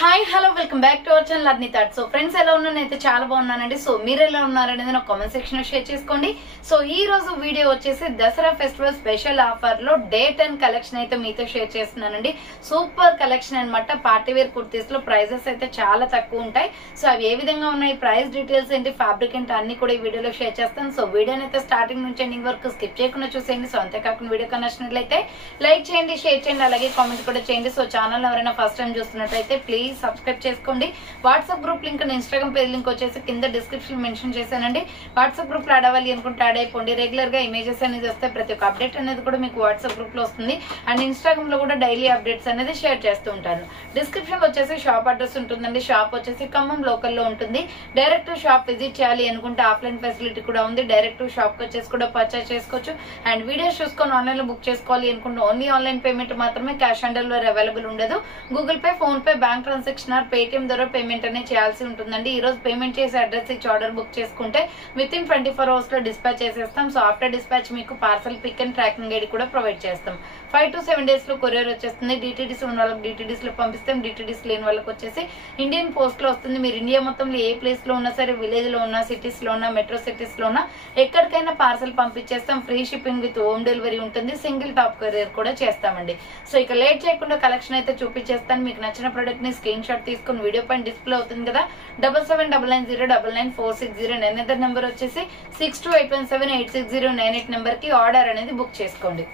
Hi hello welcome back to our channel Arni thoughts. So friends ఎలా ఉన్నానైతే చాలా బాగున్నానండి. So మీరు ఎలా ఉన్నారనేది నా కామెంట్ సెక్షన్ లో షేర్ చేసుకోండి. సో ఈ రోజు వీడియో వచ్చేసి దసరా ఫెస్టివల్ స్పెషల్ ఆఫర్ లో డే 10 కలెక్షన్ అయితే మీతో షేర్ చేస్తున్నానండి. సూపర్ కలెక్షన్ అన్నమాట. పార్టీ వేర్ కుర్తీస్ లో ప్రైజెస్ అయితే చాలా తక్కువ ఉంటాయి. సో అవి ఏ విధంగా ఉన్నాయి, ప్రైస్ డీటెయిల్స్ ఏంటి, ఫ్యాబ్రిక్ ఏంటి అన్ని కూడా ఈ వీడియోలో షేర్ చేస్తాను. సో వీడియోని అయితే స్టార్టింగ్ నుంచి ఎండింగ్ వరకు స్కిప్ చేయకుండా చూసేయండి. సో అంతేకాకుండా వీడియో నచ్చినట్లయితే లైక్ చేయండి, షేర్ చేయండి, అలాగే కామెంట్ కూడా చేయండి. సో ఛానల్ ఎవరైనా ఫస్ట్ టైం చూస్తున్నట్లయితే ప్లీజ్ సబ్స్క్రైబ్ చేసుకోండి. WhatsApp group link and Instagram page link వచ్చేసి కింద డిస్క్రిప్షన్ మెన్షన్ చేశానండి. వాట్సాప్ గ్రూప్ లో యాడ్ అవ్వాలి అనుకుంటే యాడ్ అయిపోండి. రెగ్యులర్ గా ఇమేజెస్ అనేది వస్తే ప్రతి ఒక్క అప్డేట్ అనేది కూడా మీకు వాట్సాప్ గ్రూప్ లో వస్తుంది. అండ్ ఇన్స్టాగ్రామ్ లో కూడా డైలీ అప్డేట్స్ అనేది షేర్ చేస్తూ ఉంటాను. డిస్క్రిప్షన్ లో వచ్చేసి షాప్ అడ్రస్ ఉంటుందండి. షాప్ వచ్చేసి ఖమ్మం లోకల్ లో ఉంటుంది. డైరెక్ట్ షాప్ విజిట్ చేయాలి అనుకుంటే ఆఫ్లైన్ ఫెసిలిటీ కూడా ఉంది. డైరెక్ట్ షాప్ కి వచ్చేసి కూడా పర్చేస్ చేసుకోవచ్చు. అండ్ వీడియోస్ చూసుకొని ఆన్లైన్ లో బుక్ చేసుకోవాలి అనుకుంటే ఓన్లీ ఆన్లైన్ పేమెంట్ మాత్రమే, క్యాష్ ఆన్ డెలివరీ అవైలబుల్ ఉండదు. Google Pay, PhonePe, bank transaction or Paytm ద్వారా పేమెంట్ అనేది చేయాల్సి ఉంటుందండి. ఈ రోజు పేమెంట్ చేసి అడ్రస్ ఇచ్చి ఆర్డర్ బుక్ చేసుకుంటే విత్ ఇన్ 24 hours లో డిస్పాచ్ చేసేస్తాం. సో ఆఫ్టర్ డిస్పాచ్ మీకు parcel pick and tracking ID కూడా ప్రొవైడ్ చేస్తాం. 5 to 7 days లో కొరియర్ వచ్చేస్తుంది. డిటిడిస్ ఉన్న వాళ్ళకి డిటిడిస్ లో పంపిస్తాం. డిటిడిస్ లేని వాళ్ళకి వచ్చేసి ఇండియన్ పోస్ట్ లో వస్తుంది. మీరు ఇండియా మొత్తంలో ఏ ప్లేస్ లో ఉన్నా సరే, విలేజ్ లో ఉన్నా, సిటీస్ లో ఉన్నా, మెట్రో సిటీస్ లో ఉన్నా ఎక్కడికైనా పార్సల్ పంపించేస్తాం. Free shipping with home delivery ఉంటుంది. సింగిల్ టాప్ కొరియర్ కూడా చేస్తామండి. సో ఇక లేట్ చేయకుండా కలెక్షన్ అయితే చూపించేస్తాను. మీకు నచ్చిన ప్రొడక్ట్ ని స్క్రీన్ షాట్ తీసుకుని వీడియో పైన డిస్ప్లే అవుతుంది కదా, 7799099460 నెంబర్ నెంబర్ వచ్చేసి 6281786098 నెంబర్ కి ఆర్డర్ అనేది బుక్ చేసుకోండి.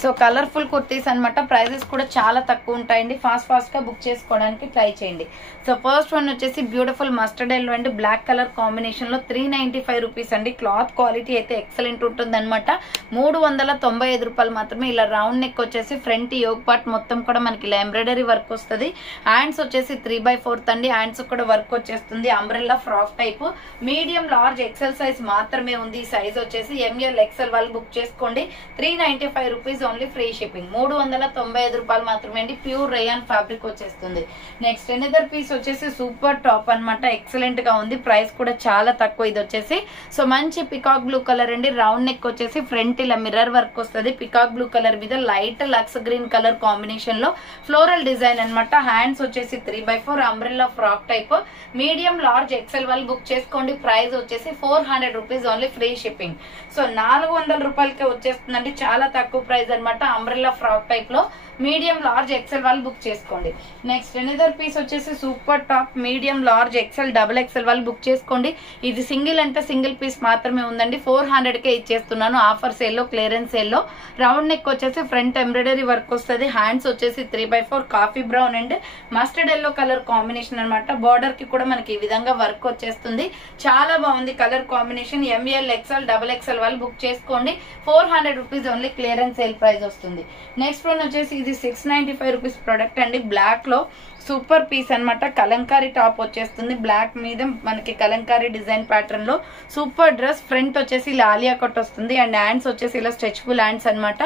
సో కలర్ఫుల్ కుర్తీస్ అనమాట. ప్రైజెస్ కూడా చాలా తక్కువ ఉంటాయండి. ఫాస్ట్ గా బుక్ చేసుకోవడానికి ట్రై చేయండి. సో ఫస్ట్ వన్ వచ్చేసి beautiful mustard yellow and black colour combination లో 395 రూపీస్ అండి. క్లాత్ క్వాలిటీ అయితే ఎక్సలెంట్ ఉంటుంది అనమాట. 395 రూపాయలు మాత్రమే. ఇలా రౌండ్ నెక్ వచ్చేసి ఫ్రంట్ యోగ్ పార్ట్ మొత్తం కూడా మనకి ఇలా ఎంబ్రాయిడరీ వర్క్ వస్తుంది. హ్యాండ్స్ వచ్చేసి 3/4 అండి. హ్యాండ్స్ కూడా వర్క్ వచ్చేస్తుంది. Umbrella frock type. Medium, large, XL size మాత్రమే ఉంది. సైజ్ వచ్చేసి ఎంఎల్, ఎక్సెల్ వాళ్ళు బుక్ చేసుకోండి. 395 రూపీస్ ఓన్లీ, ఫ్రీ షిప్పింగ్. 395 రూపాయలు మాత్రమే అండి. ప్యూర్ రేయాన్ ఫ్యాబ్రిక్ వచ్చేస్తుంది. నెక్స్ట్ ఎనదర్ పీస్ వచ్చేసి సూపర్ టాప్ అనమాట. ఎక్సలెంట్ గా ఉంది. ప్రైస్ కూడా చాలా తక్కువ. ఇది వచ్చేసి సో మంచి పికాక్ బ్లూ కలర్ అండి. రౌండ్ నెక్ వచ్చేసి ఫ్రంట్ ఇలా మిర్రర్ వర్క్ వస్తుంది. పికాక్ బ్లూ కలర్ మీద light lux green colour combination లో ఫ్లోరల్ డిజైన్ అనమాట. హ్యాండ్స్ వచ్చేసి 3/4 umbrella frock type. Medium, large, XL వాళ్ళు బుక్ చేసుకోండి. ప్రైస్ వచ్చేసి 400 rupees only, free shipping. So 400 రూపాయలకే వచ్చేస్తుందండి. చాలా తక్కువ ప్రైస్ అనమాట. అంబ్రెల్లా ఫ్రాక్ టైప్ లో మీడియం, లార్జ్, ఎక్సెల్ వాళ్ళు బుక్ చేసుకోండి. నెక్స్ట్ ఎనదర్ పీస్ వచ్చేసి super top medium, large, XL, double XL వాళ్ళు బుక్ చేసుకోండి. ఇది సింగిల్ అంటే సింగిల్ పీస్ మాత్రమే ఉందండి. 400కే ఇచ్చేస్తున్నాను. ఆఫర్ సేల్ లో, క్లియరెన్స్ సేల్ లో. రౌండ్ నెక్ వచ్చేసి ఫ్రంట్ ఎంబ్రాయిడరీ వర్క్ వస్తుంది. హ్యాండ్స్ వచ్చేసి 3/4 coffee brown and mustard yellow colour combination అనమాట. బార్డర్ కి కూడా మనకి ఈ విధంగా వర్క్ వచ్చేస్తుంది. చాలా బాగుంది colour combination. M L, XL, double XL వాళ్ళు బుక్ చేసుకోండి. 400 rupees only, clearance sale price వస్తుంది. నెక్స్ట్ వన్ వచ్చేసి ఇది 695 రూపీస్ ప్రొడక్ట్ అండి. బ్లాక్ లో సూపర్ పీస్ అనమాట. కలంకారీ టాప్ వచ్చేస్తుంది. బ్లాక్ మీద మనకి కలంకారీ డిజైన్ ప్యాటర్న్ లో సూపర్ డ్రెస్. ఫ్రంట్ వచ్చేసి ఇలా ఆలియా కట్ వస్తుంది. అండ్ హ్యాండ్స్ వచ్చేసి ఇలా స్ట్రెచబుల్ హ్యాండ్స్ అనమాట.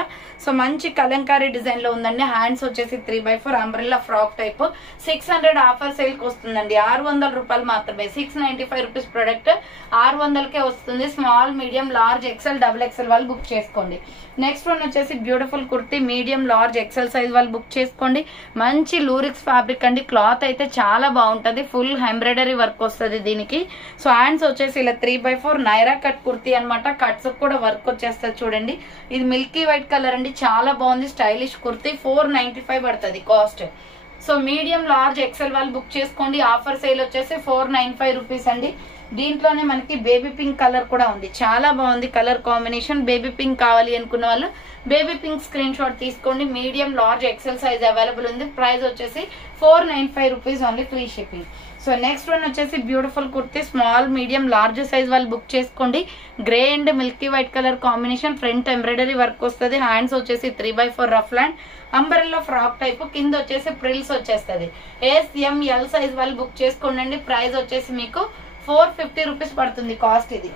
సో మంచి కలంకారీ డిజైన్ లో ఉందండి. హ్యాండ్స్ వచ్చేసి 3/4 umbrella frock type. 600 offer sale కి వస్తుందండి. 600 రూపాయలు మాత్రమే. 695 రూపీస్ ప్రొడక్ట్ 600కే వస్తుంది. Small, medium, large, XL, double XL వాళ్ళు బుక్ చేసుకోండి. నెక్స్ట్ వన్ వచ్చేసి beautiful kurti medium, large, XL size వాళ్ళు బుక్ చేసుకోండి. మంచి లూరిక్స్ ఫ్యాబ్రిక్ అండి. క్లాత్ అయితే చాలా బాగుంటది. ఫుల్ ఎంబ్రాయిడరీ వర్క్ వస్తుంది దీనికి. సో హ్యాండ్స్ వచ్చేసి ఇలా 3/4 నైరా కట్ కుర్తీ అనమాట. కట్స్ కూడా వర్క్ వచ్చేస్తుంది చూడండి. ఇది మిల్కీ వైట్ కలర్ అండి. చాలా బాగుంది. స్టైలిష్ కుర్తీ. 495 పడుతుంది cost. So medium, large, XL వాళ్ళు బుక్ చేసుకోండి. ఆఫర్ సేల్ వచ్చేసి 495 రూపీస్ అండి. దీంట్లోనే మనకి బేబీ పింక్ కలర్ కూడా ఉంది. చాలా బాగుంది కలర్ కాంబినేషన్. బేబీ పింక్ కావాలి అనుకున్న వాళ్ళు బేబీ పింక్ స్క్రీన్ షాట్ తీసుకోండి. Medium, large, XL size available ఉంది. ప్రైస్ వచ్చేసి 495 rupees only, free shipping. So next one వచ్చేసి beautiful kurti small, medium, large size వాళ్ళు బుక్ చేసుకోండి. Grey and milky white colour combination. Front embroidery work వస్తుంది. Hands వచ్చేసి 3/4 రఫ్ ల్యాండ్ అంబరెల్లా ఫ్రాక్ టైప్. కింద వచ్చేసి ప్రిల్స్ వచ్చేస్తుంది. SML సైజ్ వాళ్ళు బుక్ చేసుకోండి. ప్రైస్ వచ్చేసి మీకు 450 రూపీస్ పడుతుంది కాస్ట్ ఇది.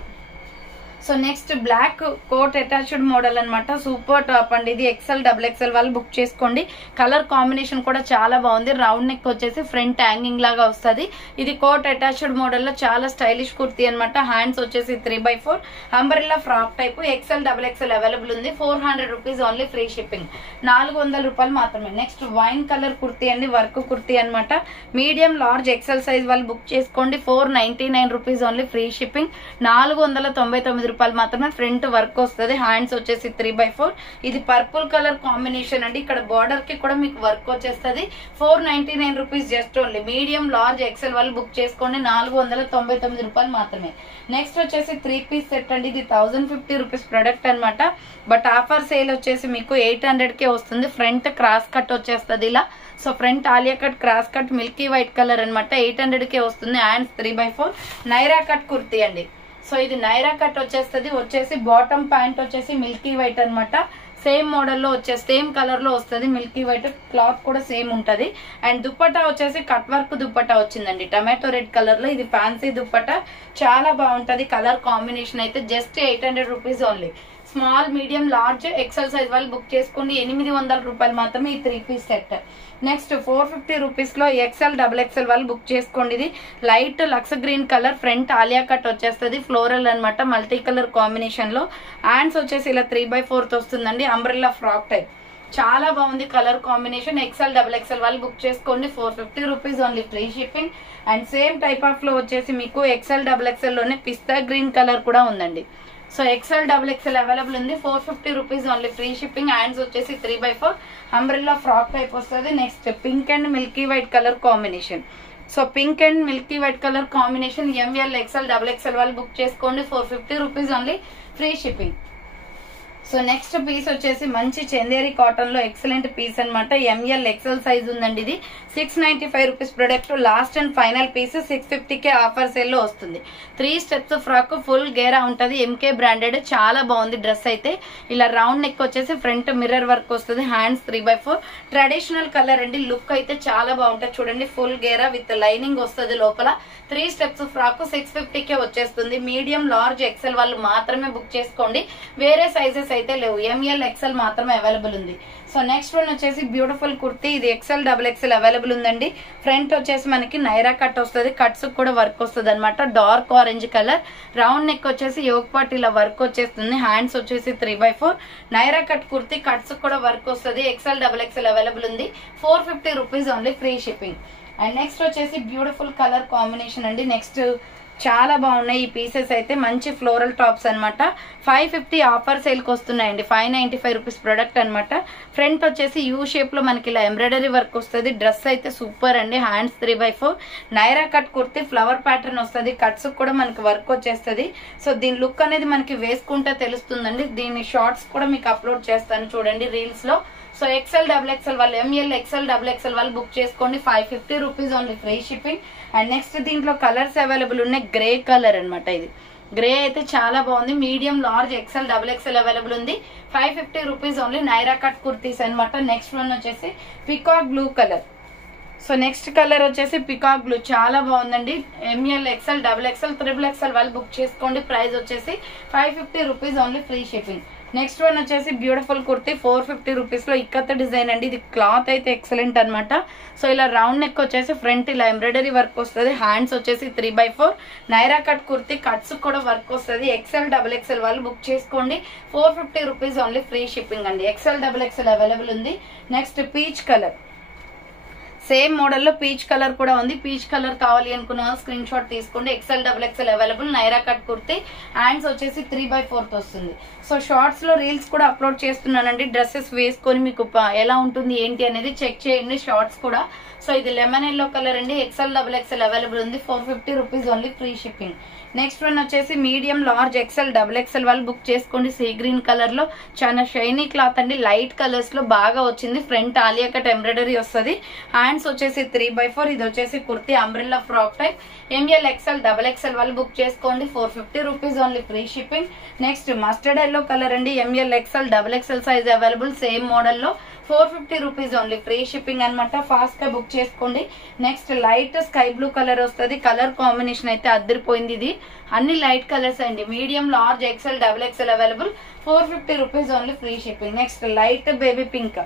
So next black coat attached model అనమాట, సూపర్ టాప్ అండి ఇది. XL XXL వాళ్ళు బుక్ చేసుకోండి. కలర్ కాంబినేషన్ కూడా చాలా బాగుంది. రౌండ్ నెక్ వచ్చేసి ఫ్రంట్ హ్యాంగింగ్ లాగా వస్తుంది. ఇది కోట్ అటాచ్డ్ మోడల్ లో చాలా స్టైలిష్ కుర్తీ అనమాట. హ్యాండ్స్ వచ్చేసి 3/4 umbrella frock type. XL XXL available ఉంది. 400 రూపీస్ ఓన్లీ, ఫ్రీ షిప్పింగ్. 400 రూపాయలు మాత్రమే. నెక్స్ట్ వైన్ కలర్ కుర్తీ అండి, వర్క్ కుర్తీ అనమాట. మీడియం లార్జ్ XL సైజ్ వాళ్ళు బుక్ చేసుకోండి. 499 రూపీస్ ఓన్లీ, ఫ్రీ షిప్పింగ్. 499 రూపాయలు మాత్రమే. ఫ్రంట్ వర్క్ వస్తుంది. హ్యాండ్స్ వచ్చేసి 3/4. ఇది పర్పుల్ కలర్ కాంబినేషన్ అండి. ఇక్కడ బార్డర్ కి కూడా మీకు వర్క్ వచ్చేస్తుంది. 499 rupees just only. Medium large XL వాళ్ళు బుక్ చేసుకోండి. 499 రూపాయలు మాత్రమే. నెక్స్ట్ వచ్చేసి 3 పీస్ సెట్ అండి. ఇది 1050 రూపీస్ ప్రొడక్ట్ అనమాట. బట్ ఆఫర్ సేల్ వచ్చేసి మీకు 800 కే వస్తుంది. ఫ్రంట్ క్రాస్ కట్ వచ్చేస్తుంది ఇలా. So front Alia cut cross cut Milky white colour అనమాట. 800 కే వస్తుంది. హ్యాండ్స్ 3/4 నైరా కట్ కుర్తీ అండి. సో ఇది నైరా కట్ వచ్చేసి బాటమ్ ప్యాంట్ వచ్చేసి మిల్కీ వైట్ అనమాట. సేమ్ మోడల్ లో వచ్చేసి సేమ్ కలర్ లో వస్తుంది. మిల్కీ వైట్ క్లాత్ కూడా సేమ్ ఉంటది. అండ్ దుప్పటా వచ్చేసి కట్ వర్క్ దుప్పటా వచ్చిందండి, టమాటో రెడ్ కలర్ లో. ఇది ఫ్యాన్సీ దుప్పటా, చాలా బాగుంటది. కలర్ కాంబినేషన్ అయితే just 800 rupees only. Small medium large XL size వాళ్ళు బుక్ చేసుకోండి. 800 రూపాయలు మాత్రమే ఈ 3 పీస్ సెట్. నెక్స్ట్ 450 రూపీస్ లో XL XXL వాళ్ళు బుక్ చేసుకోండి. ఇది light lux green colour, front Alia cut వచ్చేస్తుంది. ఫ్లోరల్ అనమాట, మల్టీ కలర్ కాంబినేషన్ లో. హ్యాండ్స్ వచ్చేసి ఇలా 3/4 వస్తుందండి. అంబ్రెల్లా ఫ్రాక్ టైప్, చాలా బాగుంది కలర్ కాంబినేషన్. XL XXL వాళ్ళు బుక్ చేసుకోండి. 450 rupees only, free shipping. And same type of లో వచ్చేసి మీకు XL XXL లోనే పిస్తా గ్రీన్ కలర్ కూడా ఉందండి. సో XL XXL అవైలబుల్ ఉంది. 450 rupees only, free shipping. Hands వచ్చేసి 3/4 అంబ్రెల్లా ఫ్రాక్ టైప్ వస్తుంది. Next pink and milky white colour combination. So pink and milky white colour combination ML XL XXL వాళ్ళు book చేసుకోండి. 450 rupees only, free shipping. So next piece వచ్చేసి మంచి Chanderi cotton లో excellent piece అనమాట. ML XL size ఉందండి. ఇది 695 rupees product. Last and final piece 650కే offer sale లో వస్తుంది. 3 స్టెప్స్ ఫ్రాక్, ఫుల్ గేరా ఉంటది. MK బ్రాండెడ్, చాలా బాగుంది డ్రెస్ అయితే. ఇలా రౌండ్ నెక్ వచ్చేసి ఫ్రంట్ మిర్రర్ వర్క్ వస్తుంది. హ్యాండ్స్ 3/4 ట్రెడిషనల్ కలర్ అండి. లుక్ అయితే చాలా బాగుంటది. చూడండి, ఫుల్ గేరా విత్ లైనింగ్ వస్తుంది లోపల. 3 స్టెప్స్ ఫ్రాక్ 650కే వచ్చేస్తుంది. మీడియం లార్జ్ XL వాళ్ళు మాత్రమే బుక్ చేసుకోండి. వేరే సైజెస్ అయితే లేవు. ML XL మాత్రమే అవైలబుల్ ఉంది. సో నెక్స్ట్ వన్ వచ్చేసి బ్యూటిఫుల్ కుర్తీ. ఇది XL XXL అవైలబుల్ ఉందండి. ఫ్రంట్ వచ్చేసి మనకి నైరా కట్ వస్తుంది. కట్స్ కూడా వర్క్ వస్తుంది అనమాట. Dark orange colour. Round neck వచ్చేసి యోగ్ పార్ట్ ఇలా వర్క్ వచ్చేస్తుంది. హ్యాండ్స్ వచ్చేసి 3/4 నైరా కట్ కుర్తీ. కట్స్ కూడా వర్క్ వస్తుంది. XL XXL అవైలబుల్ ఉంది. 450 rupees only, free shipping. And next వచ్చేసి బ్యూటిఫుల్ కలర్ కాంబినేషన్ అండి. నెక్స్ట్ చాలా బాగున్నాయి ఈ పీసెస్ అయితే. మంచి ఫ్లోరల్ టాప్స్ అనమాట. 550 ఆఫర్ సేల్ కి వస్తున్నాయండి. 595 రూపీస్ ప్రొడక్ట్ అనమాట. ఫ్రంట్ వచ్చేసి యూ షేప్ లో మనకి ఇలా ఎంబ్రాయిడరీ వర్క్ వస్తుంది. డ్రెస్ అయితే సూపర్ అండి. Hands 3/4 Naira cut kurti, flower pattern వస్తుంది. కట్స్ కూడా మనకి వర్క్ వచ్చేస్తుంది. సో దీని లుక్ అనేది మనకి వేసుకుంటే తెలుస్తుందండి. దీని షార్ట్స్ కూడా మీకు అప్లోడ్ చేస్తాను చూడండి రీల్స్ లో. సో XL XXL వాళ్ళు ML XL XXL వాళ్ళు బుక్ చేసుకోండి. 550 rupees only, free shipping. And next దీంట్లో కలర్స్ అవైలబుల్ ఉన్నాయి. గ్రే కలర్ అనమాట. ఇది గ్రే అయితే చాలా బాగుంది. Medium large XL XXL available ఉంది. 550 rupees only. Naira cut kurtis అనమాట. నెక్స్ట్ వన్ వచ్చేసి peacock blue colour. So next colour వచ్చేసి పికాక్ బ్లూ, చాలా బాగుందండి. ML XL XXL XXL వాళ్ళు బుక్ చేసుకోండి. ప్రైస్ వచ్చేసి 550 rupees only, free shipping. Next one వచ్చేసి బ్యూటిఫుల్ కుర్తీ 450 రూపీస్ లో ఇక్కత్ డిజైన్ అండి. ఇది క్లాత్ అయితే ఎక్సలెంట్ అనమాట. సో ఇలా రౌండ్ నెక్ వచ్చేసి ఫ్రంట్ ఇలా ఎంబ్రాయిడరీ వర్క్ వస్తుంది. హ్యాండ్స్ వచ్చేసి 3/4 నైరా కట్ కుర్తీ. కట్స్ కూడా వర్క్ వస్తుంది. XL XXL వాళ్ళు బుక్ చేసుకోండి. 450 రూపీస్ ఓన్లీ, ఫ్రీ షిప్పింగ్ అండి. XL XXL అవైలబుల్ ఉంది. Next peach colour. సేమ్ మోడల్లో పీచ్ కలర్ కూడా ఉంది. పీచ్ కలర్ కావాలి అనుకున్న స్క్రీన్ షాట్ తీసుకోండి. XL XXL available. Naira cut kurti. Hands వచ్చేసి 3/4 వస్తుంది. సో షార్ట్స్ లో రీల్స్ కూడా అప్లోడ్ చేస్తున్నానండి. డ్రెస్సెస్ వేసుకొని మీకు ఎలా ఉంటుంది ఏంటి అనేది చెక్ చేయండి. షార్ట్స్ కూడా. సో ఇది లెమన్ ఎల్లో కలర్ అండి. XL XXL అవైలబుల్ ఉంది. 450 rupees only, free shipping. Next one వచ్చేసి మీడియం లార్జ్ XL XXL వాళ్ళు బుక్ చేసుకోండి. సీ గ్రీన్ కలర్ లో చాలా షైనీ క్లాత్ అండి. లైట్ కలర్స్ లో బాగా వచ్చింది. ఫ్రంట్ ఆలియా కట్ ఎంబ్రాయిడరీ వస్తుంది. హ్యాండ్స్ వచ్చేసి 3/4. ఇది వచ్చేసి kurti umbrella frock type. ML XL XXL వాళ్ళు బుక్ చేసుకోండి. 450 rupees only, free shipping. Next mustard yellow colour అండి. ML XL XXL size available. Same model లో 450 రూపీస్ ఓన్లీ, ఫ్రీ షిప్పింగ్ అనమాట. ఫాస్ట్ గా బుక్ చేసుకోండి. Next light sky blue colour వస్తుంది. Colour combination అయితే అద్దరిపోయింది. ఇది అన్ని లైట్ కలర్స్ అండి. Medium, large, XL, double XL available. 450 rupees only, free shipping. Next light baby pink,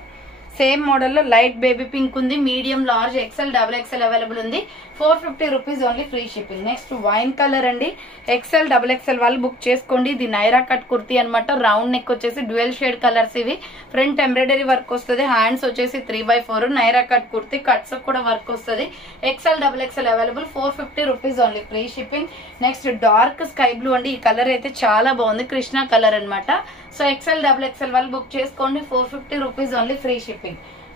same model లో లైట్ బేబీ పింక్ ఉంది. Medium, large, XL, double XL available ఉంది. 450 rupees only, free shipping. Next wine colour అండి. XL, double XL వాళ్ళు book చేసుకోండి. ఇది Naira cut kurti అనమాట. Round neck వచ్చేసి dual shade colours ఇవి. ఫ్రంట్ ఎంబ్రాయిడరీ వర్క్ వస్తుంది. హ్యాండ్స్ వచ్చేసి 3x4 Naira cut kurti. Cuts కూడా వర్క్ వస్తుంది. XL, double XL available. 450 rupees only, free shipping. Next dark sky blue అండి. ఈ కలర్ అయితే చాలా బాగుంది. కృష్ణ కలర్ అనమాట. సో ఎక్సెల్, డబుల్ ఎక్సెల్ వాళ్ళు బుక్ చేసుకోండి. 450 rupees only, free shipping.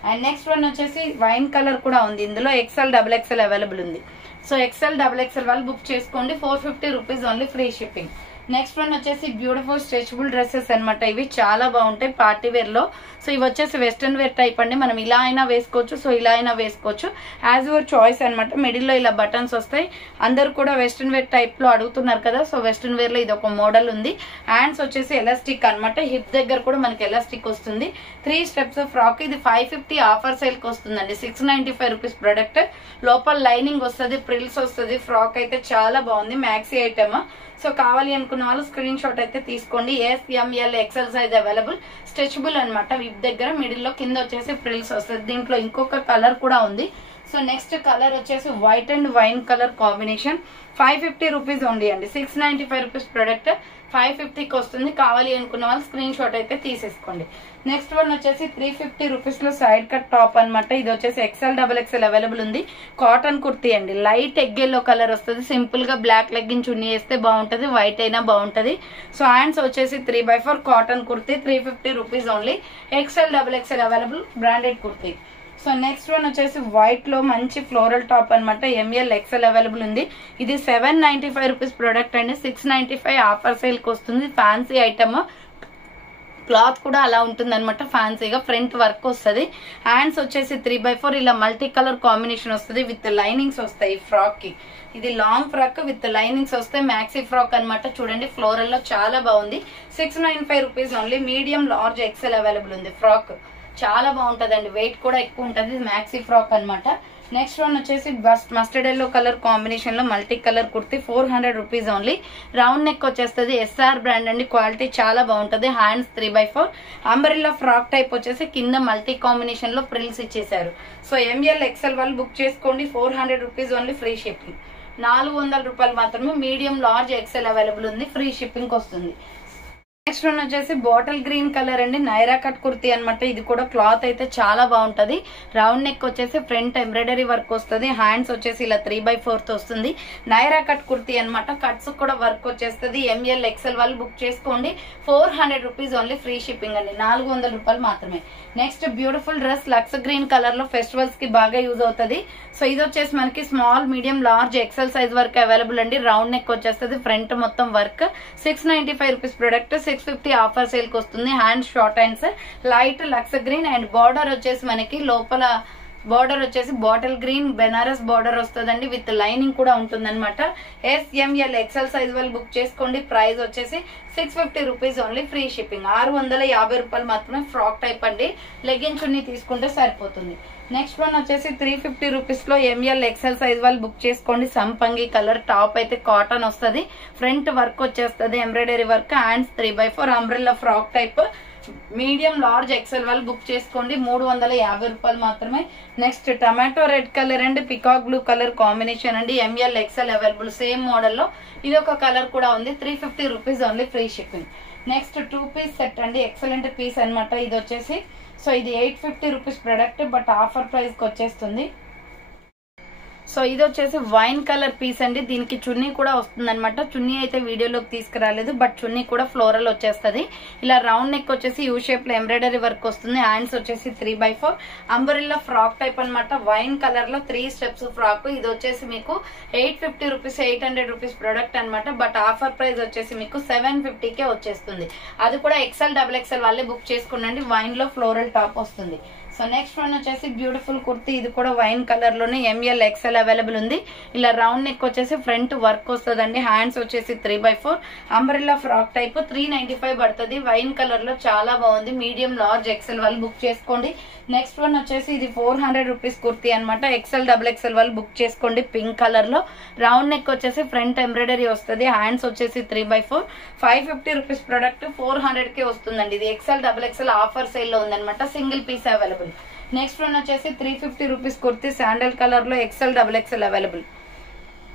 And next one వచ్చేసి వైన్ కలర్ కూడా ఉంది. ఇందులో ఎక్సెల్, డబుల్ ఎక్సెల్ అవైలబుల్ ఉంది. సో ఎక్సెల్, డబుల్ ఎక్సెల్ వాళ్ళు బుక్ చేసుకోండి. 450 rupees only, free shipping. Next one వచ్చేసి బ్యూటిఫుల్ స్ట్రెచబుల్ డ్రెస్సెస్ అనమాట. ఇవి చాలా బాగుంటాయి పార్టీ వేర్ లో. సో ఇవి వచ్చేసి వెస్ట్రన్ వేర్ టైప్ అండి. మనం ఇలా అయినా వేసుకోవచ్చు, సో ఇలా అయినా వేసుకోవచ్చు, యాజ్ యువర్ చాయిస్ అనమాట. మిడిల్ లో ఇలా బటన్స్ వస్తాయి. అందరు కూడా వెస్ట్రన్ వేర్ టైప్ లో అడుగుతున్నారు కదా, సో వెస్ట్రన్ వేర్ లో ఇది ఒక మోడల్ ఉంది. హ్యాండ్స్ వచ్చేసి ఎలాస్టిక్ అనమాట. హిప్ దగ్గర కూడా మనకి ఎలాస్టిక్ వస్తుంది. 3 స్టెప్స్ ఫ్రాక్. ఇది 550 ఆఫర్ సేల్ కి వస్తుందండి. 695 రూపీస్ ప్రొడక్ట్. లోపల లైనింగ్ వస్తుంది, ప్రిల్స్ వస్తుంది. ఫ్రాక్ అయితే చాలా బాగుంది. Maxi item. సో కావాలి అనుకున్న వాళ్ళు స్క్రీన్ షాట్ అయితే తీసుకోండి. SML XL size available. Stretchable అనమాట. విప్ దగ్గర మిడిల్ లో కింద వచ్చేసి ఫ్రిల్స్ వస్తుంది. దీంట్లో ఇంకొక కలర్ కూడా ఉంది. సో నెక్స్ట్ కలర్ వచ్చేసి white and wine colour combination. 550 rupees only అండి. 695 రూపీస్ ప్రొడక్ట్ 550కి వస్తుంది. కావాలి అనుకున్న వాళ్ళు స్క్రీన్ షాట్ అయితే తీసేసుకోండి. నెక్స్ట్ వన్ వచ్చేసి 350 రూపీస్ లో సైడ్ కట్ టాప్ అనమాట. ఇది వచ్చేసి ఎక్సెల్, డబుల్ ఎక్సెల్ అవైలబుల్ ఉంది. కాటన్ కుర్తీ అండి. లైట్ ఎగ్ ఎల్లో కలర్ వస్తుంది. సింపుల్ గా బ్లాక్ లెగ్గిన్ చున్నీ వేస్తే బాగుంటది, వైట్ అయినా బాగుంటది. సో హ్యాండ్స్ వచ్చేసి 3x4 cotton kurti. 350 rupees only. XL, double XL available. Branded kurti. So next one వచ్చేసి వైట్ లో మంచి ఫ్లోరల్ టాప్ అనమాట. ML XL అవైలబుల్ ఉంది. ఇది 795 రూపీస్ ప్రొడక్ట్ అండి. 695 ఆఫర్ సేల్ కి వస్తుంది. Fancy item. క్లాత్ కూడా అలా ఉంటుంది అనమాట. ఫ్యాన్సీగా ఫ్రంట్ వర్క్ వస్తుంది. హ్యాండ్స్ వచ్చేసి 3x4 ఇలా మల్టీ కలర్ కాంబినేషన్ వస్తుంది. విత్ లైనింగ్స్ వస్తాయి ఫ్రాక్ కి. ఇది లాంగ్ ఫ్రాక్ విత్ లైనింగ్స్ వస్తాయి. మ్యాక్సీ ఫ్రాక్ అనమాట. చూడండి ఫ్లోరల్ లో చాలా బాగుంది. 695 rupees only. Medium, large, XL available ఉంది. ఫ్రాక్ చాలా బాగుంటదండి. వెయిట్ కూడా ఎక్కువ ఉంటుంది. మ్యాక్సీ ఫ్రాక్ అనమాట. నెక్స్ట్ వన్ వచ్చేసి మస్టర్డ్ ఎల్లో కలర్ కాంబినేషన్ లో multi colour kurti. 400 rupees only. Round neck వచ్చేస్తుంది. SR బ్రాండ్ అండి. క్వాలిటీ చాలా బాగుంటది. Hands 3x4 umbrella frock type వచ్చేసి కింద మల్టీ కాంబినేషన్ లో ప్రిల్స్ ఇచ్చేసారు. సో ML XL వాళ్ళు బుక్ చేసుకోండి. 400 రూపీస్ ఓన్లీ, ఫ్రీ షిప్పింగ్. 400 రూపాయలు మాత్రమే. మీడియం, లార్జ్, ఎక్సెల్ అవైలబుల్ ఉంది. ఫ్రీ షిప్పింగ్ వస్తుంది. నెక్స్ట్ వన్ వచ్చేసి బాటిల్ గ్రీన్ కలర్ అండి. నైరా కట్ కుర్తీ అనమాట. ఇది కూడా క్లాత్ అయితే చాలా బాగుంటది. రౌండ్ నెక్ వచ్చేసి ఫ్రంట్ ఎంబ్రాయిడరీ వర్క్ వస్తుంది. హ్యాండ్స్ వచ్చేసి ఇలా 3x4 తో వస్తుంది. నైరా కట్ కుర్తీ అనమాట. కట్స్ కూడా వర్క్ వచ్చేస్తుంది. ML XL వాళ్ళు బుక్ చేసుకోండి. 400 రూపీస్ ఓన్లీ, ఫ్రీ షిప్పింగ్ అండి. 400 రూపాయలు మాత్రమే. Next beautiful dress lux green colour లో ఫెస్టివల్స్ కి బాగా యూజ్ అవుతుంది. సో ఇది వచ్చేసి మనకి small, medium, large, XL size వరకు అవైలబుల్ అండి. రౌండ్ నెక్ వచ్చేస్తుంది. ఫ్రంట్ మొత్తం work. 695 rupees product. 650 offer sale కి వస్తుంది. Hand short hands light lux green and border వచ్చేసి మనకి లోపల బార్డర్ వచ్చేసి బాటిల్ గ్రీన్ బెనారస్ బార్డర్ వస్తుందండి. విత్ లైనింగ్ కూడా ఉంటుంది అనమాట. SML XL సైజ్ వాళ్ళు బుక్ చేసుకోండి. ప్రైస్ వచ్చేసి 650 రూపీస్ ఓన్లీ, ఫ్రీ షిప్పింగ్. 650 రూపాయలు మాత్రమే. ఫ్రాక్ టైప్ అండి. లెగ్గిన్ చున్నీ తీసుకుంటే సరిపోతుంది. నెక్స్ట్ వన్ వచ్చేసి 350 రూపీస్ లో ML XL సైజ్ వాళ్ళు బుక్ చేసుకోండి. సంపంగి కలర్ టాప్ అయితే కాటన్ వస్తుంది. ఫ్రంట్ వర్క్ వచ్చేస్తుంది. Embroidery work. Hands 3x4 umbrella frock type. Medium, large, XL వాళ్ళు బుక్ చేసుకోండి. 350 రూపాయలు మాత్రమే. Next tomato red colour and peacock blue colour combination అండి. ML XL available. Same model లో ఇది ఒక కలర్ కూడా ఉంది. 350 rupees only, free shipping. Next 2 piece set అండి. ఎక్సలెంట్ పీస్ అనమాట. ఇది వచ్చేసి సో ఇది 850 rupees product. But offer price కి వచ్చేస్తుంది. సో ఇది వచ్చేసి వైన్ కలర్ పీస్ అండి. దీనికి చున్నీ కూడా వస్తుంది అనమాట. చున్నీ అయితే వీడియోలోకి తీసుకురాలేదు, బట్ చున్నీ కూడా ఫ్లోరల్ వచ్చేస్తుంది. ఇలా రౌండ్ నెక్ వచ్చేసి యూ షేప్ లో ఎంబ్రాయిడరీ వర్క్ వస్తుంది. హ్యాండ్స్ వచ్చేసి 3x4 అంబరిల్లా ఫ్రాక్ టైప్ అనమాట. వైన్ కలర్ లో 3 స్టెప్స్ ఫ్రాక్. ఇది వచ్చేసి మీకు 850 రూపీస్ 800 రూపీస్ ప్రొడక్ట్ అనమాట. బట్ ఆఫర్ ప్రైస్ వచ్చేసి మీకు 750కే వచ్చేస్తుంది. అది కూడా XL, XXL వాళ్ళే బుక్ చేసుకునండి. వైన్ లో ఫ్లోరల్ టాప్ వస్తుంది. సో నెక్స్ట్ వన్ వచ్చేసి బ్యూటిఫుల్ కుర్తీ, ఇది కూడా వైన్ కలర్ లోనే ML XL అవైలబుల్ ఉంది. ఇలా రౌండ్ నెక్ వచ్చేసి ఫ్రంట్ వర్క్ వస్తుందండి. హ్యాండ్స్ వచ్చేసి 3/4 అంబ్రెల్లా ఫ్రాక్ టైప్ 395 పడుతుంది. వైన్ కలర్ లో చాలా బాగుంది. మీడియం లార్జ్ XL వాళ్ళు బుక్ చేసుకోండి. నెక్స్ట్ వన్ వచ్చేసి ఇది 400 రూపీస్ కుర్తీ అనమాట. XL XXL వాళ్ళు బుక్ చేసుకోండి. పింక్ కలర్ లో రౌండ్ నెక్ వచ్చేసి ఫ్రంట్ ఎంబ్రాయిడరీ వస్తుంది. హ్యాండ్స్ వచ్చేసి 3/4 550 రూపీస్ ప్రొడక్ట్ 400 కే వస్తుందండి. ఇది XL XXL ఆఫర్ సేల్ లో ఉందనమాట. Single piece available. Next one వచ్చేసి 350 రూపీస్ కుర్తీ శాండల్ కలర్ లో XL XXL available.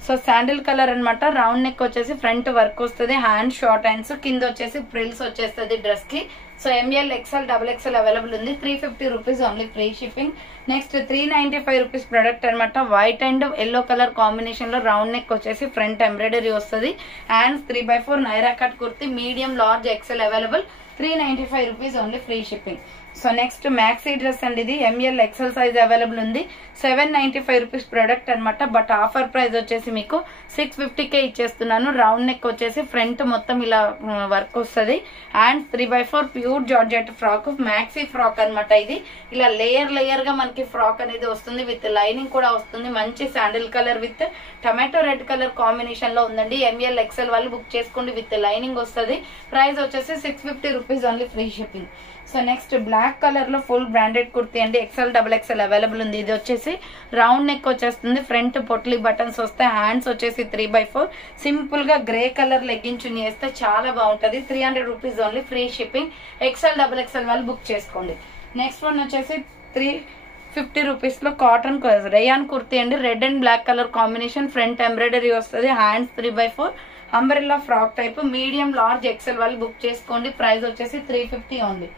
So sandal colour అనమాట. రౌండ్ నెక్ వచ్చేసి ఫ్రంట్ వర్క్ వస్తుంది. హ్యాండ్ షార్ట్ హ్యాండ్స్, కింద వచ్చేసి ప్రిల్స్ వచ్చేస్తుంది డ్రెస్ కి. So ML XL XXL available ఉంది. 350 rupees only, free shipping. Next 395 rupees product అనమాట. White and yellow colour combination లో రౌండ్ నెక్ వచ్చేసి ఫ్రంట్ ఎంబ్రాయిడరీ వస్తుంది. Hands 3/4 Naira cut kurti medium large XL available. 395 rupees only, free shipping. So next maxi dress అండి. ఇది ML XL size available ఉంది. 795 rupees product అనమాట. But offer price వచ్చేసి మీకు 650 ఇచ్చేస్తున్నాను. రౌండ్ నెక్ వచ్చేసి ఫ్రంట్ మొత్తం ఇలా వర్క్ వస్తుంది. And 3/4 pure georgette frock, maxi frock అనమాట. ఇది ఇలా లేయర్ గా మనకి ఫ్రాక్ అనేది వస్తుంది. విత్ లైనింగ్ కూడా వస్తుంది. మంచి sandal colour with tomato red colour combination లో ఉందండి. ML XL వాళ్ళు బుక్ చేసుకోండి. విత్ లైనింగ్ వస్తుంది. ప్రైస్ వచ్చేసి 650 rupees only, free shipping. So next black colour లో ఫుల్ బ్రాండెడ్ కుర్తీ అండి. XL XXL అవైలబుల్ ఉంది. ఇది వచ్చేసి రౌండ్ నెక్ వచ్చేస్తుంది. ఫ్రంట్ పొట్లీ బటన్స్ వస్తాయి. హ్యాండ్స్ వచ్చేసి 3/4 సింపుల్ గా గ్రే కలర్ లెగ్గిన్ చున్నీ వేస్తే చాలా బాగుంటది. 300 rupees only, free shipping. XL XXL వాళ్ళు బుక్ చేసుకోండి. నెక్స్ట్ వన్ వచ్చేసి 350 రూపీస్ లో కాటన్ రేయాన్ కుర్తీ అండి. Red and black colour combination, front embroidery వస్తుంది. Hands 3/4 umbrella frock type medium large XL వాళ్ళు బుక్ చేసుకోండి. ప్రైస్ వచ్చేసి 350 ఓన్లీ.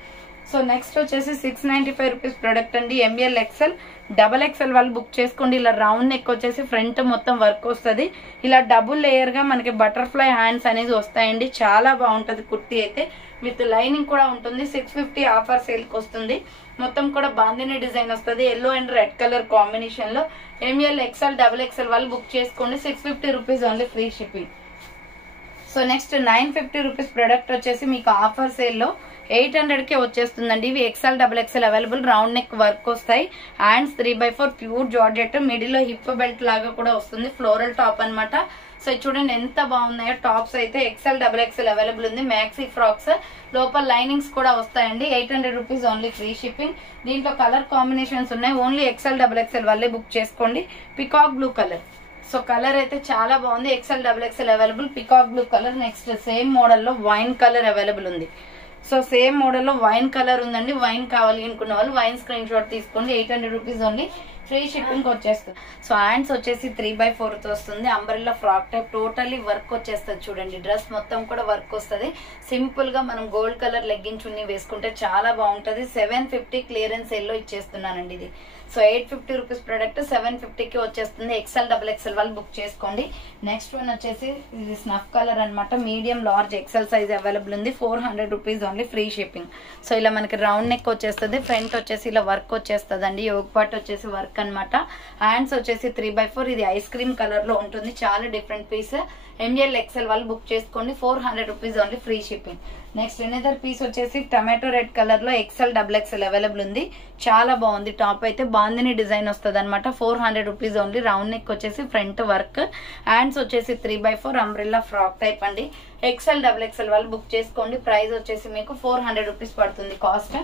సో నెక్స్ట్ వచ్చేసి 695 రూపీస్ ప్రొడక్ట్ అండి. ML XL XXL వాళ్ళు బుక్ చేసుకోండి. ఇలా రౌండ్ నెక్ వచ్చేసి ఫ్రంట్ మొత్తం వర్క్ వస్తుంది. ఇలా డబుల్ లేయర్ గా మనకి బటర్ఫ్లై హ్యాండ్స్ అనేది వస్తాయండి. చాలా బాగుంటది కుర్తీ అయితే. విత్ లైనింగ్ కూడా ఉంటుంది. 650 ఆఫర్ సేల్ కి వస్తుంది. మొత్తం కూడా బాందిని డిజైన్ వస్తుంది. Yellow and red colour combination లో ML XL XXL వాళ్ళు బుక్ చేసుకోండి. 650 rupees only, free shipping. So next 950 rupees product వచ్చేసి మీకు ఆఫర్ సేల్ లో 800 కే వచ్చేస్తుందండి. ఇవి XL XXL available. Round neck work వస్తాయి. హ్యాండ్స్ 3/4 ప్యూర్ జార్జెట్, మిడిల్ లో హిప్ బెల్ట్ లాగా కూడా వస్తుంది. ఫ్లోరల్ టాప్ అనమాట. సో చూడండి ఎంత బాగున్నాయో టాప్స్ అయితే. XL XXL అవైలబుల్ ఉంది. మ్యాక్సీ ఫ్రాక్స్ లోపల లైనింగ్స్ కూడా వస్తాయండి. 800 రూపీస్ ఓన్లీ, ఫ్రీ షిప్పింగ్. దీంట్లో కలర్ కాంబినేషన్స్ ఉన్నాయి. ఓన్లీ XL XXL వాళ్ళే బుక్ చేసుకోండి. Peacock blue colour. So colour అయితే చాలా బాగుంది. XL XXL available. Peacock blue colour. Next same model లో వైన్ కలర్ అవైలబుల్ ఉంది. సో సేమ్ మోడల్ లో వైన్ కలర్ ఉందండి. వైన్ కావాలి అనుకున్న వాళ్ళు వైన్ స్క్రీన్ షాట్ తీసుకోండి. 800 రూపీస్ ఓన్లీ, ఫ్రీ షిప్పింగ్ వచ్చేస్తుంది. సో హ్యాండ్స్ వచ్చేసి 3/4 తో వస్తుంది. Umbrella frock type totally work వచ్చేస్తుంది. చూడండి డ్రెస్ మొత్తం కూడా వర్క్ వస్తుంది. సింపుల్ గా మనం గోల్డ్ కలర్ లెగ్గిన్ చున్నీ వేసుకుంటే చాలా బాగుంటది. 750 క్లియరెన్స్ సేల్ లో ఇచ్చేస్తున్నానండి ఇది. సో 850 రూపీస్ ప్రొడక్ట్ 750 కి వచ్చేస్తుంది. XL XXL వాళ్ళు బుక్ చేసుకోండి. నెక్స్ట్ వన్ వచ్చేసి ఇది స్నఫ్ కలర్ అనమాట. Medium large XL size available ఉంది. 400 rupees only, free shipping. So ఇలా మనకి రౌండ్ నెక్ వచ్చేస్తుంది. ఫ్రంట్ వచ్చేసి ఇలా వర్క్ వచ్చేస్తుంది అండి. యోగ్ పార్ట్ వచ్చేసి వర్క్ అనమాట. హ్యాండ్స్ వచ్చేసి 3/4. ఇది ఐస్ క్రీమ్ కలర్ లో ఉంటుంది. చాలా డిఫరెంట్ పీస్. ML XL వాళ్ళు బుక్ చేసుకోండి. 400 rupees only, free shipping. Next another piece వచ్చేసి టమాటో రెడ్ కలర్ లో XL XXL అవైలబుల్ ఉంది. చాలా బాగుంది. టాప్ అయితే బాందిని డిజైన్ వస్తుంది అనమాట. 400 రూపీస్ ఓన్లీ. రౌండ్ నెక్ వచ్చేసి ఫ్రంట్ వర్క్. హ్యాండ్స్ వచ్చేసి 3/4 అంబ్రెల్లా ఫ్రాక్ టైప్ అండి. XL XXL వాళ్ళు బుక్ చేసుకోండి. ప్రైస్ వచ్చేసి మీకు 400 రూపీస్ పడుతుంది కాస్ట్.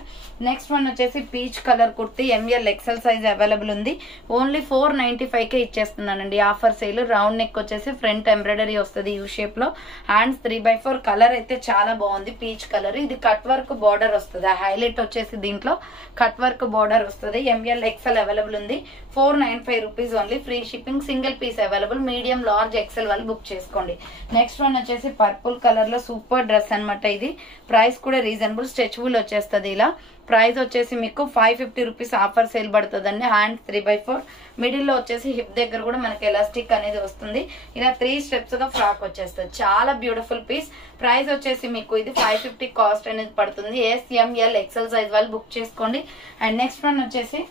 నెక్స్ట్ వన్ వచ్చేసి peach colour kurti. ML XL size available ఉంది. ఓన్లీ 495 కే ఇచ్చేస్తున్నానండి. Offer sale. రౌండ్ నెక్ వచ్చేసి ఫ్రంట్ ఎంబ్రాయిడరీ వస్తుంది యూ షేప్ లో. హ్యాండ్స్ 3/4. కలర్ అయితే చాలా బాగుంది. Peach colour. ఇది కట్ వర్క్ బార్డర్ వస్తుంది. హైలైట్ వచ్చేసి దీంట్లో కట్ వర్క్ బార్డర్ వస్తుంది. ML XL అవైలబుల్ ఉంది. 495 rupees only, free shipping. Single piece available. Medium large XL వాళ్ళు బుక్ చేసుకోండి. నెక్స్ట్ వన్ వచ్చేసి పర్పుల్ కలర్ లో సూపర్ డ్రెస్ అనమాట. ఇది ప్రైస్ కూడా రీజనబుల్. స్ట్రెచబుల్ వచ్చేస్తుంది. ఇలా ప్రైస్ వచ్చేసి మీకు 550 రూపీస్ ఆఫర్ సేల్ పడుతుందండి. హ్యాండ్ 3/4. మిడిల్ లో వచ్చేసి హిప్ దగ్గర కూడా మనకి ఎలాస్టిక్ అనేది వస్తుంది. ఇలా 3 స్టెప్స్ గా ఫ్రాక్ వచ్చేస్తుంది. చాలా బ్యూటిఫుల్ పీస్. ప్రైస్ వచ్చేసి మీకు ఇది 550 కాస్ట్ అనేది పడుతుంది. SML XL సైజ్ వాళ్ళు బుక్ చేసుకోండి. అండ్ నెక్స్ట్ వన్ వచ్చేసి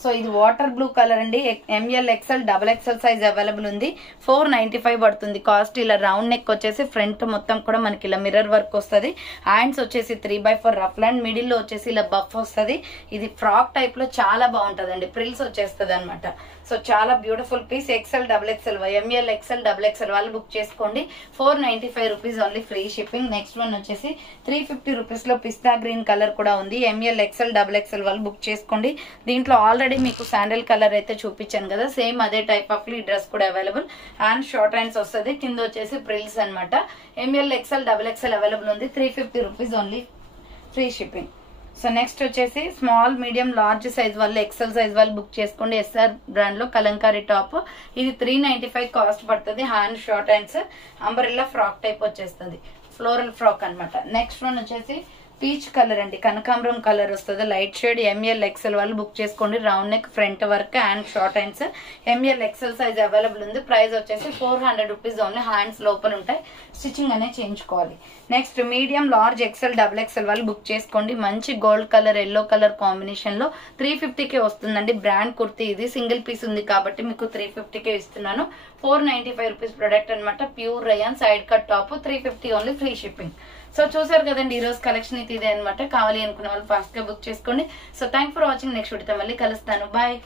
సో ఇది వాటర్ బ్లూ కలర్ అండి. ML XL double XL size available ఉంది. 495 పడుతుంది కాస్ట్. ఇలా రౌండ్ నెక్ వచ్చేసి ఫ్రంట్ మొత్తం కూడా మనకి ఇలా మిర్రర్ వర్క్ వస్తుంది. హ్యాండ్స్ వచ్చేసి 3/4 రఫ్ అండ్ మిడిల్ లో వచ్చేసి ఇలా బఫ్ వస్తుంది. ఇది ఫ్రాక్ టైప్ లో చాలా బాగుంటదండి. ప్రిల్స్ వచ్చేస్తుంది అనమాట. సో చాలా beautiful piece. XL double XL ML XL double XL వాళ్ళు బుక్ చేసుకోండి. 495 rupees only free shipping. Next one వచ్చేసి 350 రూపీస్ లో పిస్తా గ్రీన్ కలర్ కూడా ఉంది. ఎంఎల్ ఎక్స్ఎల్ డబల్ ఎక్స్ఎల్ వాళ్ళు బుక్ చేసుకోండి. దీంట్లో ఆల్రెడీ మీకు శాండల్ కలర్ అయితే చూపించాను కదా, సేమ్ అదే టైప్ ఆఫ్ ఈ డ్రెస్ కూడా అవైలబుల్. అండ్ షార్ట్ హ్యాండ్స్ వస్తుంది. కింద వచ్చేసి ప్రిల్స్ అనమాట. ML XL double XL available ఉంది. 350 rupees only free shipping. So next వచ్చేసి స్మాల్ మీడియం లార్జ్ సైజ్ వాళ్ళు ఎక్సెల్ సైజ్ వాళ్ళు బుక్ చేసుకోండి. ఎస్ఆర్ బ్రాండ్ లో కలంకారీ టాప్. ఇది 395 కాస్ట్ పడుతుంది. Hand short hands umbrella frock type వచ్చేస్తుంది. ఫ్లోరల్ ఫ్రాక్ అనమాట. నెక్స్ట్ వన్ వచ్చేసి పీచ్ కలర్ అండి. కనకాంబరం కలర్ వస్తుంది. Light shade. ఎంఎల్ ఎక్స్ఎల్ వాళ్ళు బుక్ చేసుకోండి. Round neck front work and short hands. M L XL size available ఉంది. ప్రైస్ వచ్చేసి 400 రూపీస్ ఓన్లీ. హ్యాండ్స్ లోపల ఉంటాయి. స్టిచ్చింగ్ అనేది చేయించుకోవాలి. Next medium large XL double XL వాళ్ళు బుక్ చేసుకోండి. మంచి gold colour yellow colour combination లో 350కే వస్తుందండి. బ్రాండ్ కుర్తీ ఇది. సింగిల్ పీస్ ఉంది కాబట్టి మీకు 350కే ఇస్తున్నాను. 495 రూపీస్ ప్రొడక్ట్ అనమాట. Pure rayon side cut top. 350 only free shipping. So చూసారు కదండి ఈ రోజు కలెక్షన్ అయితే ఇదే అనమాట. కావాలి అనుకున్న వాళ్ళు ఫాస్ట్ గా బుక్ చేసుకోండి. So thank for watching. Next వీడియోతో మళ్ళీ కలుస్తాను. బాయ్.